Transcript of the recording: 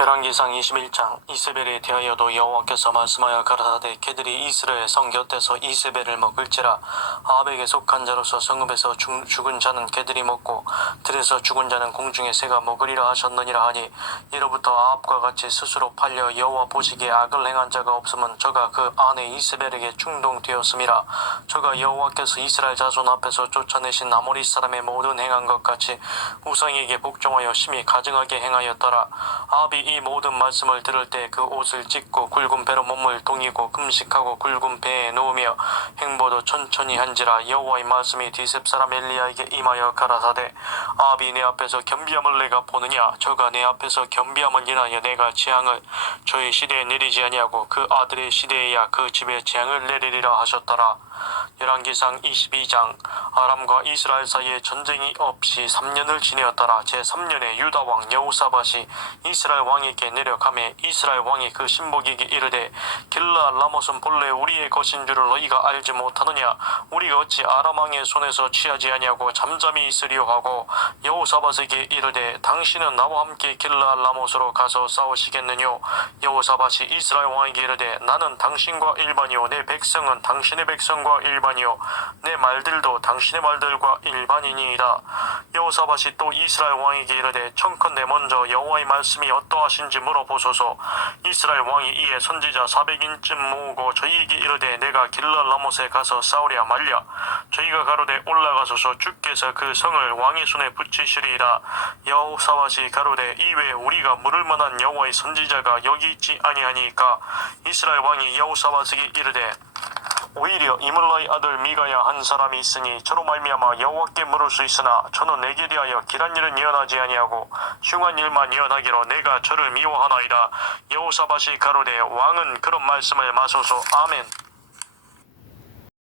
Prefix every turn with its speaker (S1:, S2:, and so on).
S1: 열왕기상 21장 이세벨에 대하여도 여호와께서 말씀하여 가라사대 그들이 이스라엘 성 곁에서 이세벨을 먹을지라. 아합에게 속한 자로서 성읍에서 죽, 죽은 자는 개들이 먹고 들에서 죽은 자는 공중의 새가 먹으리라 하셨느니라 하니 이로부터 아합과 같이 스스로 팔려 여호와 보시기에 악을 행한 자가 없으면 저가 그 아내 이세벨에게 충동되었음이라. 저가 여호와께서 이스라엘 자손 앞에서 쫓아내신 아모리 사람의 모든 행한 것 같이 우상에게 복종하여 심히 가증하게 행하였더라. 아합이 이 모든 말씀을 들을 때 그 옷을 찢고 굵은 배로 몸을 동이고 금식하고 굵은 배에 누우며 행보도 천천히 한지라 여호와의 말씀이 디셉 사람 엘리야에게 임하여 가라사대 아합이 내 앞에서 겸비함을 내가 보느냐? 저가 내 앞에서 겸비함을 인하여 내가 재앙을 저의 시대에 내리지 아니하고 그 아들의 시대에야 그 집에 재앙을 내리리라 하셨더라 열왕기상 22장 아람과 이스라엘 사이에 전쟁이 없이 3년을 지내었더라. 제 3년에 유다 왕 여우사밧이 이스라엘 왕에게 내려가매 이스라엘 왕이 그 신복에게 이르되 길라 라못은 본래 우리의 것인 줄을 너희가 알지 못하느냐? 우리가 어찌 아람 왕의 손에서 취하지 아니하고 잠잠히 있으리요 하고 여우사밧에게 이르되 당신은 나와 함께 길라 라못으로 가서 싸우시겠느뇨? 여우사밧이 이스라엘 왕에게 이르되 나는 당신과 일반이요. 내 백성은 당신의 백성과 일반이요. 내 말들도 당신의 말들과 일반이니이다. 여호사밧이 또 이스라엘 왕에게 이르되 청컨대 먼저 여호와의 말씀이 어떠하신지 물어보소서. 이스라엘 왕이 이에 선지자 400인쯤 모으고 저희에게 이르되 내가 길라 라못에 가서 싸우랴 말랴. 저희가 가로되 올라가소서 주께서 그 성을 왕의 손에 붙이시리이다. 여호사밧이 가로되 이외에 우리가 물을 만한 여호와의 선지자가 여기 있지 아니하니까. 이스라엘 왕이 여호사밧에게 이르되 오히려 이물라의 아들 미가야 한 사람이 있으니 저로 말미암아 여호와께 물을 수 있으나 저는 내게 대하여 길한 일은 예언하지 아니하고 흉한 일만 예언하기로 내가 저를 미워하나이다. 여호사밧이 가로되 왕은 그런 말씀을 마소서. 아멘